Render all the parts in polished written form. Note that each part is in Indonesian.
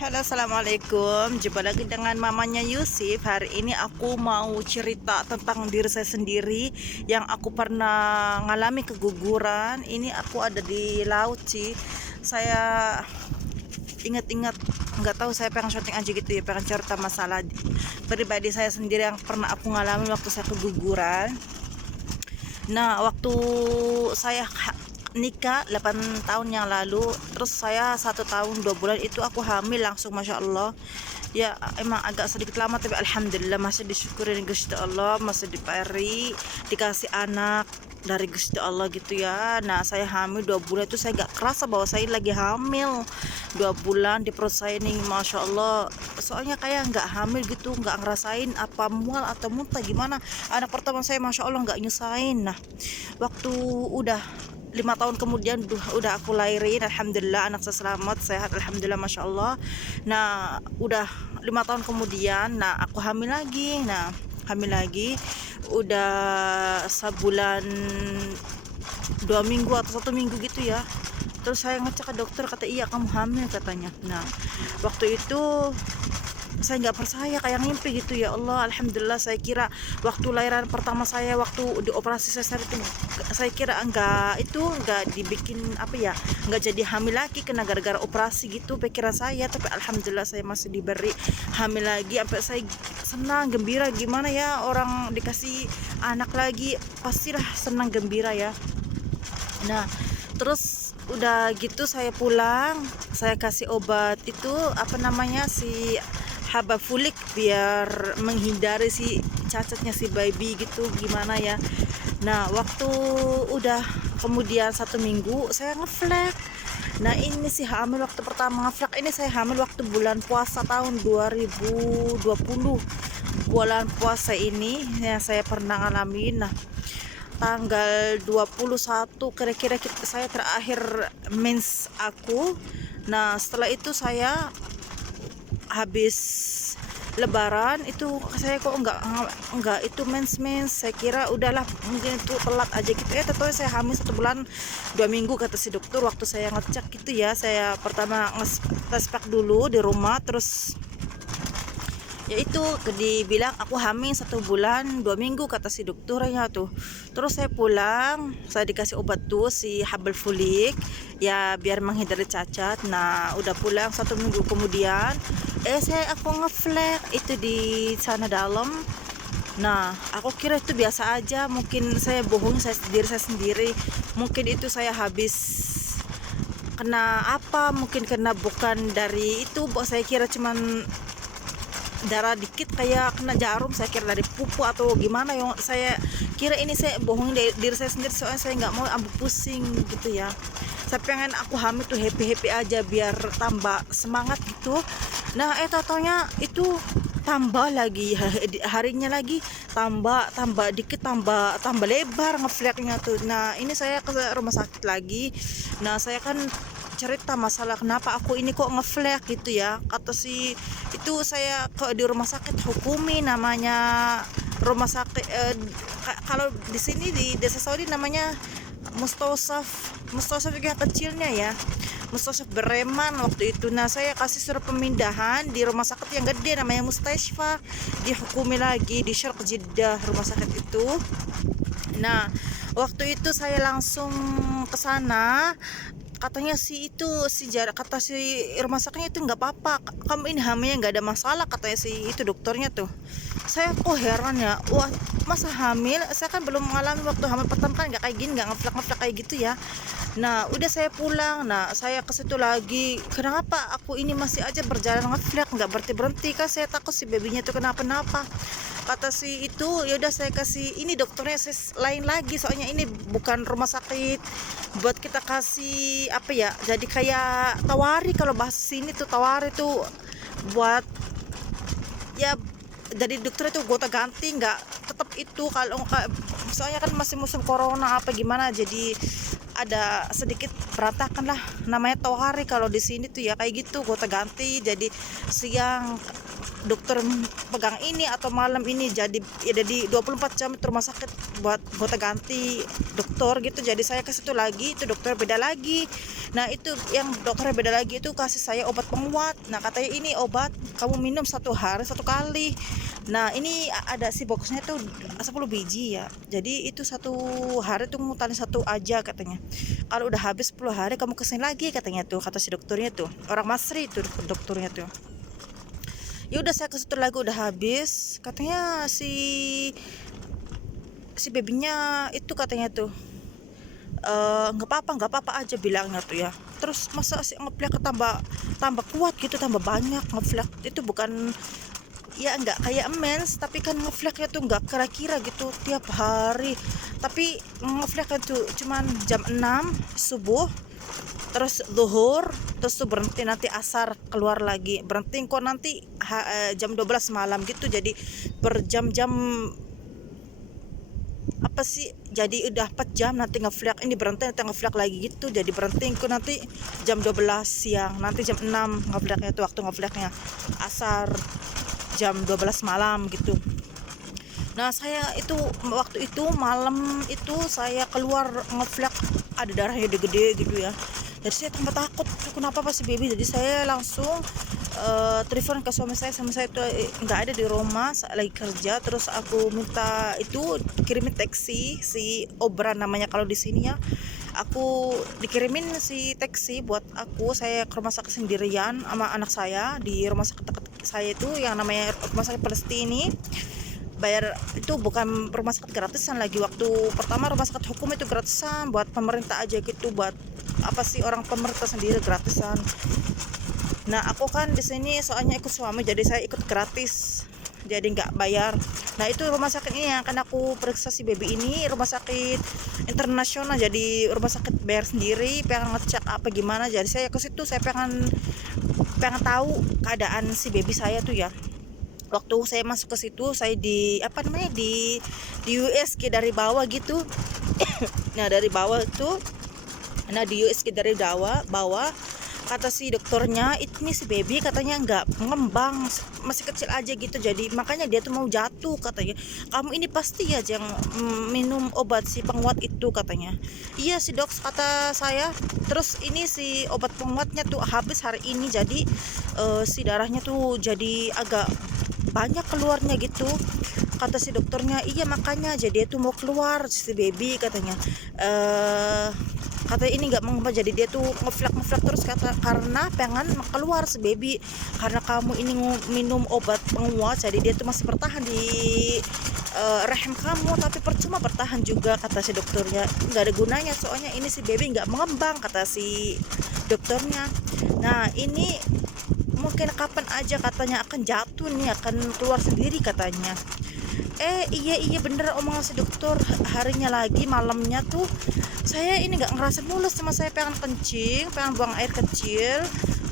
Halo, assalamualaikum. Jumpa lagi dengan mamanya Yusuf. Hari ini aku mau cerita tentang diri saya sendiri yang aku pernah ngalami keguguran. Ini aku ada di laut sih. Saya ingat-ingat, nggak tahu, saya pengen syuting aja gitu ya, pengen cerita masalah pribadi saya sendiri yang pernah aku ngalami waktu saya keguguran. Nah, waktu saya nikah 8 tahun yang lalu, terus saya 1 tahun 2 bulan itu aku hamil langsung, masya Allah. Ya emang agak sedikit lama, tapi alhamdulillah masih disyukurin Gusti Allah, masih diberi dikasih anak dari Gusti Allah gitu ya. Nah, saya hamil 2 bulan itu saya gak kerasa bahwa saya lagi hamil 2 bulan di perut saya nih, masya Allah. Soalnya kayak nggak hamil gitu, nggak ngerasain apa mual atau muntah gimana. Anak pertama saya masya Allah nggak nyusahin. Nah, waktu udah 5 tahun kemudian udah aku lahirin, alhamdulillah anak saya selamat sehat, alhamdulillah masya Allah. Nah, udah 5 tahun kemudian, nah aku hamil lagi. Nah, hamil lagi udah sebulan 2 minggu atau 1 minggu gitu ya. Terus saya ngecek ke dokter, kata iya kamu hamil katanya. Nah, waktu itu saya nggak percaya, kayak ngimpi gitu. Ya Allah, alhamdulillah. Saya kira waktu lahiran pertama saya, waktu di operasi sesar itu, saya kira enggak dibikin apa ya, nggak jadi hamil lagi kena gara-gara operasi gitu pikiran saya. Tapi alhamdulillah saya masih diberi hamil lagi, sampai saya senang gembira. Gimana ya, orang dikasih anak lagi pastilah senang gembira ya. Nah, terus udah gitu saya pulang, saya kasih obat itu apa namanya, si Habafulik, biar menghindari si cacatnya si baby gitu, gimana ya. Nah, waktu udah kemudian 1 minggu saya ngeflek. Nah, ini sih hamil waktu pertama ngeflek ini, saya hamil waktu bulan puasa tahun 2020. Bulan puasa ini yang saya pernah ngalamin. Nah, tanggal 21 kira-kira saya terakhir mens aku. Nah, setelah itu saya habis lebaran itu saya kok enggak itu mens. Saya kira udahlah mungkin itu telat aja gitu ya. Tentu saya hamil 1 bulan 2 minggu kata si dokter. Waktu saya ngecek gitu ya, saya pertama tes pack dulu di rumah, terus yaitu dibilang aku hamil 1 bulan 2 minggu kata si dokternya tuh. Terus saya pulang, saya dikasih obat tuh si Habal Fulik ya biar menghindari cacat. Nah, udah pulang 1 minggu kemudian aku ngeflek itu di sana dalam. Nah, aku kira itu biasa aja, mungkin saya bohong diri saya sendiri. Mungkin itu saya habis kena apa, mungkin kena bukan dari itu, saya kira cuman darah dikit kayak kena jarum, saya kira dari pupu atau gimana yang saya kira. Ini saya bohongin diri saya sendiri, soalnya saya nggak mau ambil pusing gitu ya. Saya pengen aku hamil tuh happy aja biar tambah semangat gitu. Nah, totonya itu tambah lagi harinya lagi, tambah dikit, tambah lebar ngefleknya tuh. Nah, ini saya ke rumah sakit lagi. Nah, saya kan cerita masalah kenapa aku ini kok ngeflek gitu ya. Kata si itu, saya ke di rumah sakit hukumi, namanya rumah sakit kalau di sini di desa Saudi namanya Mustosaf yang kecilnya ya, Mustosaf Bereman waktu itu. Nah, saya kasih surat pemindahan di rumah sakit yang gede namanya Mustashfa, dihukumi lagi di Syarq Jeddah rumah sakit itu. Nah, waktu itu saya langsung ke sana. Katanya kata si rumah sakitnya itu nggak apa-apa, kamu ini hamilnya nggak ada masalah, katanya si itu dokternya tuh. Saya kok heran ya, wah masa hamil, saya kan belum mengalami waktu hamil pertama kan nggak kayak gini, nggak ngeflek kayak gitu ya. Nah, udah saya pulang. Nah, saya ke situ lagi, kenapa aku ini masih aja berjalan ngeflek, nggak berhenti kan, saya takut si babynya itu kenapa-napa. Kata si itu, ya udah saya kasih ini dokternya lain lagi, soalnya ini bukan rumah sakit buat kita kasih apa ya, jadi kayak tawari, kalau bahasa sini tuh tawari tuh buat ya, jadi dokter itu gota ganti, nggak tetap itu. Kalau soalnya kan masih musim corona apa gimana, jadi ada sedikit berantakan lah, namanya tohari kalau di sini tuh ya kayak gitu, gonta ganti. Jadi siang dokter pegang ini atau malam ini, jadi ya jadi 24 jam itu rumah sakit buat gonta ganti dokter gitu. Jadi saya ke situ lagi, itu dokter beda lagi. Nah itu yang dokter beda lagi itu kasih saya obat penguat. Nah katanya ini obat kamu minum 1 hari 1 kali. Nah ini ada si boxnya tuh 10 biji ya, jadi itu 1 hari tuh ngutangin 1 aja katanya. Kalau udah habis 10 hari kamu kesini lagi katanya tuh, kata si dokternya tuh, orang Masri tuh dokternya tuh. Ya udah saya ke situ lagi, udah habis katanya si babynya itu katanya tuh nggak apa-apa aja bilangnya tuh ya. Terus masa si ngeflek tambah kuat gitu, tambah banyak ngeflek itu, bukan ya nggak kayak mens, tapi kan ngefleknya tuh nggak kira-kira gitu tiap hari. Tapi ngefleknya tuh cuman jam 6 subuh, terus zuhur, terus tuh berhenti nanti asar keluar lagi, berhenti kok nanti jam 12 malam gitu. Jadi berjam-jam apa sih, jadi udah 4 jam nanti ngeflek, ini berhenti nanti ngeflek lagi gitu. Jadi berhenti kok nanti jam 12 siang, nanti jam 6 ngefleknya tuh, waktu ngefleknya asar jam 12 malam gitu. Nah saya itu waktu itu malam itu saya keluar ngeflek, ada darahnya gede gitu ya. Jadi saya tambah takut, kenapa pas si baby. Jadi saya langsung telepon ke suami saya itu nggak ada di rumah, lagi kerja. Terus aku minta itu kirimin taksi, si Obran namanya kalau di sini ya. Aku dikirimin si taksi buat aku, saya ke rumah sakit sendirian sama anak saya di rumah sakit dekat saya itu yang namanya rumah sakit Palestina. Bayar itu bukan rumah sakit gratisan lagi. Waktu pertama rumah sakit hukum itu gratisan buat pemerintah aja gitu, buat apa sih orang pemerintah sendiri gratisan. Nah aku kan di sini soalnya ikut suami, jadi saya ikut gratis, jadi nggak bayar. Nah itu rumah sakit ini yang akan aku periksa si baby ini, rumah sakit internasional, jadi rumah sakit bayar sendiri. Pengen ngecek apa gimana, jadi saya ke situ, saya pengen tahu keadaan si baby saya tuh ya. Waktu saya masuk ke situ, saya di apa namanya di USG dari bawah gitu. Nah dari bawah itu, nah di USG dari bawah kata si dokternya, ini si baby katanya nggak mengembang, masih kecil aja gitu, jadi makanya dia tuh mau jatuh katanya. Kamu ini pasti ya yang minum obat si penguat itu katanya. Iya si dok, kata saya. Terus ini si obat penguatnya tuh habis hari ini, jadi si darahnya tuh jadi agak banyak keluarnya gitu, kata si dokternya. Iya makanya jadi dia tuh mau keluar si baby katanya. Katanya ini nggak mengubah, jadi dia tuh ngeflek terus kata, karena pengen keluar si baby, karena kamu ini minum obat penguat, jadi dia tuh masih bertahan di rahim kamu, tapi percuma bertahan juga, kata si dokternya. Nggak ada gunanya soalnya ini si baby nggak mengembang, kata si dokternya. Nah ini mungkin kapan aja katanya akan jatuh nih, akan keluar sendiri katanya. Iya bener omongan si dokter. Harinya lagi malamnya tuh saya ini nggak ngerasa mulus, sama saya pengen kencing, pengen buang air kecil.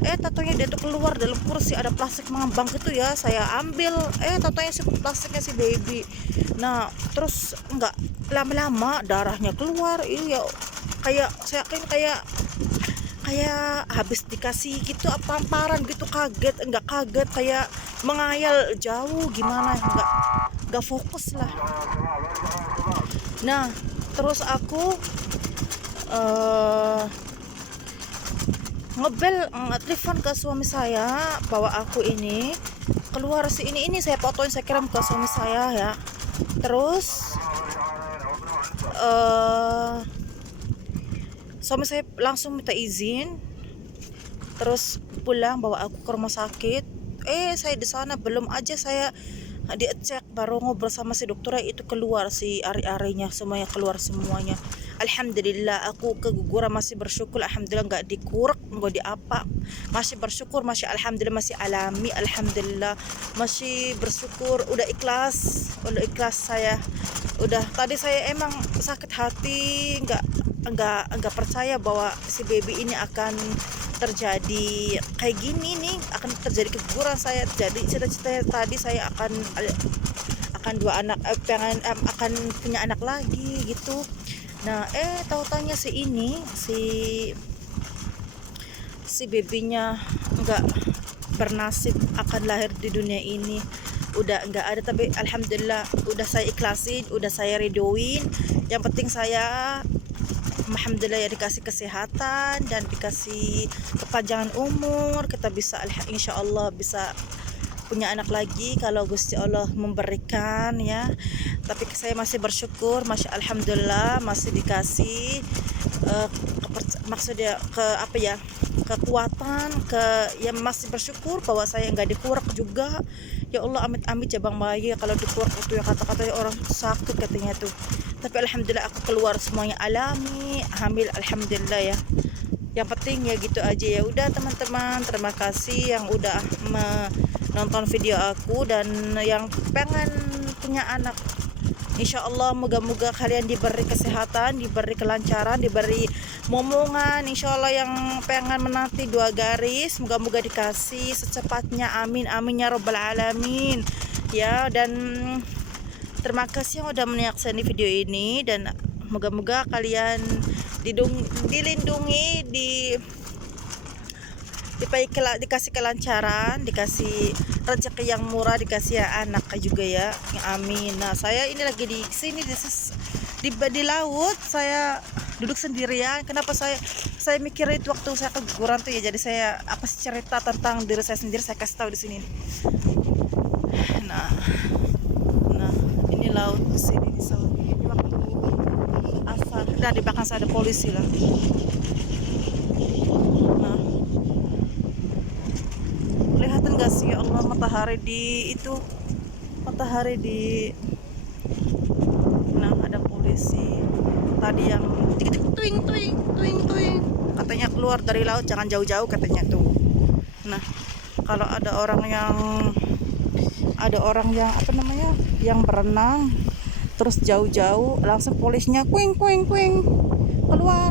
Tatonya dia tuh keluar dalam kursi ada plastik mengembang gitu ya, saya ambil. Tatonya si plastiknya si baby. Nah terus nggak lama-lama darahnya keluar. Iya kayak saya kayak habis dikasih gitu tamparan gitu, kaget, enggak kaget, kayak mengayal jauh gimana, enggak fokus lah. Nah terus aku telepon ke suami saya bahwa aku ini keluar si ini saya fotoin, saya kirim ke suami saya ya. Terus suami saya langsung minta izin, terus pulang bawa aku ke rumah sakit. Saya di sana belum aja saya dicek, baru ngobrol sama si dokter itu keluar si ari-arinya semuanya, keluar semuanya. Alhamdulillah aku keguguran, masih bersyukur, alhamdulillah nggak dikurek, nggak di apa, masih bersyukur, masih alhamdulillah, masih alami, alhamdulillah masih bersyukur. Udah ikhlas saya. Udah tadi saya emang sakit hati, nggak percaya bahwa si baby ini akan terjadi kayak gini nih, akan terjadi keguguran saya. Jadi cita-citanya tadi saya akan 2 anak, akan punya anak lagi gitu. Nah, tahu-taunya si babynya nggak bernasib akan lahir di dunia ini, udah nggak ada. Tapi alhamdulillah udah saya ikhlasin, udah saya redoin. Yang penting saya alhamdulillah ya dikasih kesehatan dan dikasih kepanjangan umur, kita bisa insya Allah bisa punya anak lagi kalau Gusti Allah memberikan ya. Tapi saya masih bersyukur, masya alhamdulillah masih dikasih maksudnya kekuatan, yang masih bersyukur bahwa saya nggak dikurak juga. Ya Allah, amit-amit jabang bayi kalau dikurak itu ya, kata-katanya orang sakit katanya tuh. Tapi alhamdulillah aku keluar semuanya alami, hamil alhamdulillah ya. Yang penting ya gitu aja ya. Udah teman-teman, terima kasih yang udah menonton video aku dan yang pengen punya anak. Insya Allah moga-moga kalian diberi kesehatan, diberi kelancaran, diberi momongan. Insya Allah yang pengen menanti 2 garis, moga-moga dikasih secepatnya. Amin, amin ya robbal alamin. Ya, dan terima kasih yang udah menyaksikan video ini, dan moga-moga kalian dilindungi, dikasih kelancaran, dikasih rezeki yang murah, dikasih anak juga ya. Amin. Nah, saya ini lagi di sini di laut, saya duduk sendirian. Kenapa saya mikir itu waktu saya keguguran tuh ya. Jadi saya cerita tentang diri saya sendiri, saya kasih tahu di sini. Nah, ini laut di sini di Saudi. Ini waktu asar. Dan di belakang saya ada polisi lah. Nah, kelihatan gak sih ya Allah matahari di nah ada polisi tadi yang tik-tik tuing katanya keluar dari laut, jangan jauh-jauh katanya tuh. Nah, kalau ada orang yang yang berenang terus jauh-jauh, langsung polisnya kuing keluar.